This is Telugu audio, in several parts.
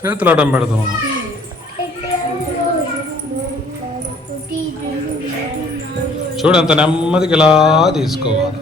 చేతులు అడ్డం పెడతాం. చూడు ఎంత నెమ్మదికి ఇలా తీసుకోవాలి.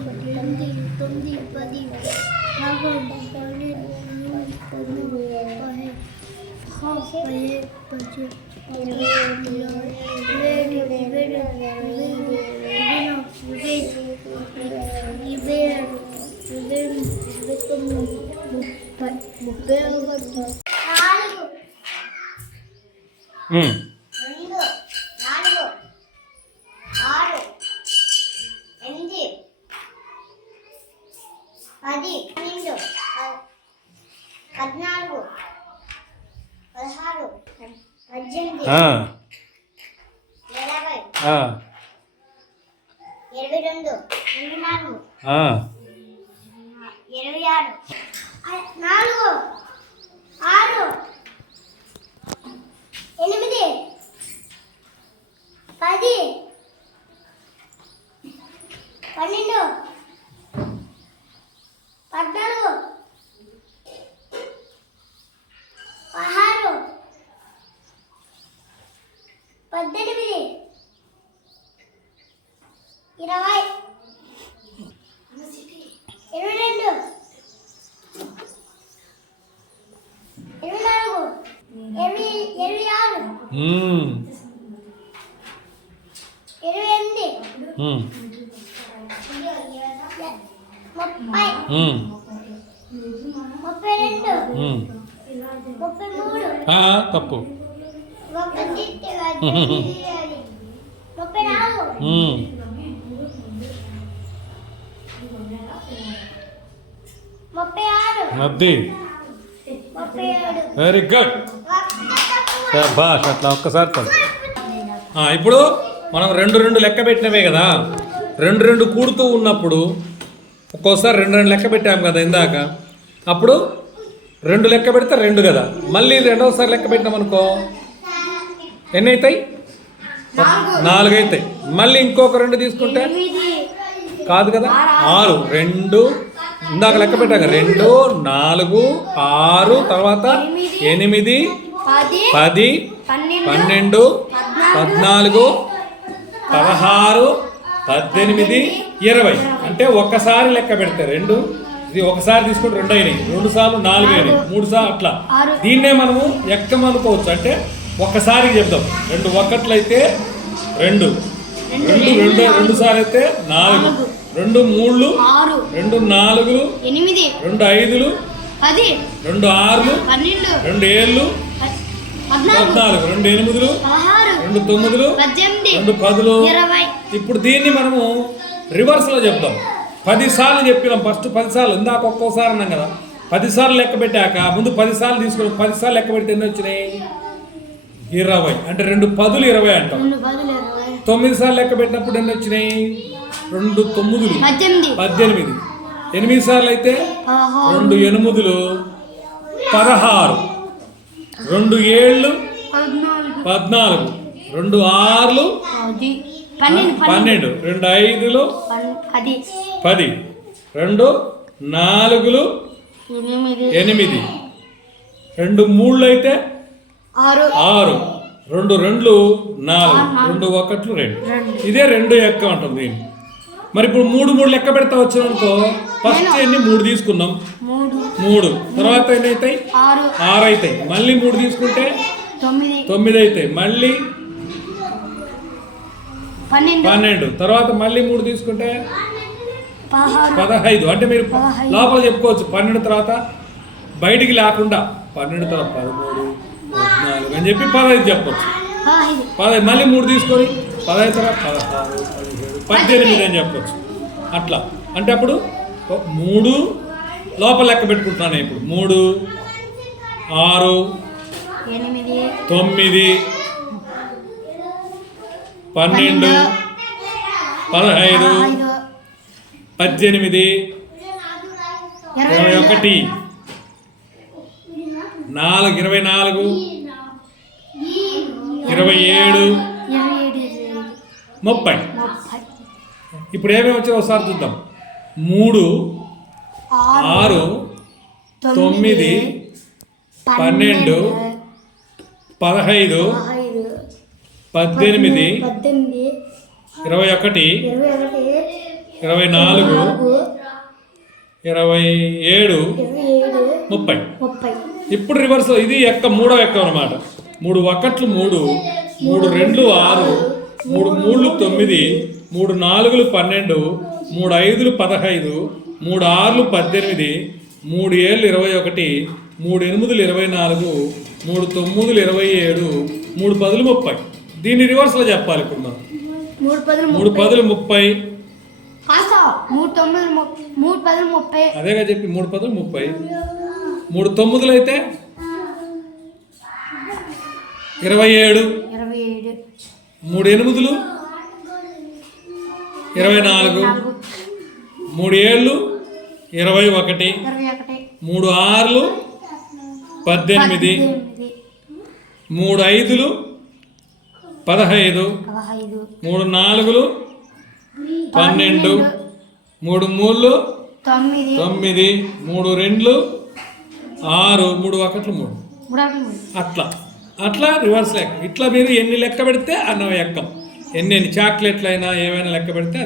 తప్పు. Very good. బాష్ అట్లా ఒక్కసారి చదువు. ఇప్పుడు మనం 2 లెక్క పెట్టినవే కదా. 2 కూడుతూ ఉన్నప్పుడు ఒక్కోసారి 2 లెక్క పెట్టాము కదా ఇందాక. అప్పుడు 2 లెక్క పెడితే 2 కదా. మళ్ళీ రెండవసారి లెక్క పెట్టినాం అనుకో ఎన్ని అవుతాయి? 4 అవుతాయి. మళ్ళీ ఇంకొక 2 తీసుకుంటే కాదు కదా 6. 2 ఇందాక లెక్క పెట్టాక 2, 4, 6 తర్వాత 8, 10, 12, 14, 16, 18, 20. అంటే ఒక్కసారి లెక్క పెడితే 2. ఇది ఒకసారి తీసుకుంటే 2 అయినాయి. 2 సార్లు 4 అయినాయి. 3 సార్లు అట్లా. దీన్నే మనము ఎక్కమనుకోవచ్చు. అంటే ఒక్కసారికి చెప్తాం. 2 ఒక్కట్లు అయితే 2, 2 సార్లు అయితే 4, 2 3, 2 4, 2 5, 2 6, 2 7, 2 8, 2 9, 2 10. ఇప్పుడు దీన్ని మనము రివర్స్లో చెప్తాం. 10 సార్లు చెప్పినాం. ఫస్ట్ 10 సార్లు ఇందాక ఒక్కోసారి అన్నాం కదా. 10 సార్లు లెక్క పెట్టాక ముందు 10 సార్లు తీసుకున్నాం. 10 సార్లు లెక్క పెడితే ఎన్ని వచ్చినాయి? 20. అంటే 2 10లు 20 అంటాం. 9 సార్లు లెక్క పెట్టినప్పుడు ఎన్ని వచ్చినాయి? 2 9లు 18. 8 సార్లు అయితే 2 8లు 16, 2 7 14, 2 6 12, 2 5 10, 2 4 8, 2 3 అయితే 6, 2 2 4, 2 1 2. ఇదే 2 లెక్క ఉంటుంది దీన్ని. మరి ఇప్పుడు 3 లెక్క పెడతా వచ్చాం అనుకో. ఫస్ట్ ఎన్ని 3 తీసుకున్నాం. 3 తర్వాత ఎన్ని అవుతాయి? 6 అవుతాయి. మళ్ళీ 3 తీసుకుంటే 9 అవుతాయి. మళ్ళీ 12 తర్వాత మళ్ళీ 3 తీసుకుంటే 15. అంటే మీరు లోపల చెప్పుకోవచ్చు 12 తర్వాత బయటికి లేకుండా 12 తర్వాత 13, 14 అని చెప్పి 15 చెప్పచ్చు. 15 మళ్ళీ 3 తీసుకొని 15 తర్వాత 16, 17, 18 అని చెప్పచ్చు. అట్లా. అంటే అప్పుడు 3 లోపల లెక్క పెట్టుకుంటున్నాను. ఇప్పుడు 3, 6, 9, 12, 15, 18, 21, 24, 27, 30. ఇప్పుడు ఏమేమి వచ్చాయో ఒకసారి చూద్దాం. 3, 6, 9, 12, 15 18 21 24 27 30. ఇప్పుడు రివర్స్ ఇది మూడో ఎక్కం అన్నమాట. 3 ఒకట్లు 3, 3 రెండ్లు 6, 3 మూళ్ళు 9, 3 నాలుగులు 12, 3 ఐదులు 15, 3 ఆరులు 18, 3 ఏళ్ళు 21, 3 ఎనిమిదిలు 24, 3 తొమ్మిదిలు 27, 3 పదులు 30. దీన్ని రివర్స్లో చెప్పాలి ఇప్పుడు మనం. 3 పదులు 30. అదేగా చెప్పి 3 పదులు 30. 3 తొమ్మిదిలు అయితే 27, 3 ఎనిమిదిలు 24, 3 ఏళ్ళు 21, 3 ఆరులు 18, 3 ఐదులు 15, 3 నాలుగులు 12, 3 మూళ్ళు 9, 3 రెండ్లు 6, 3 ఒకట్లు 3. అట్లా రివర్స్ లెక్క. ఇట్లా మీరు ఎన్ని లెక్క పెడితే అన్న ఎక్కం. ఎన్ని చాక్లెట్లు అయినా ఏమైనా లెక్క పెడితే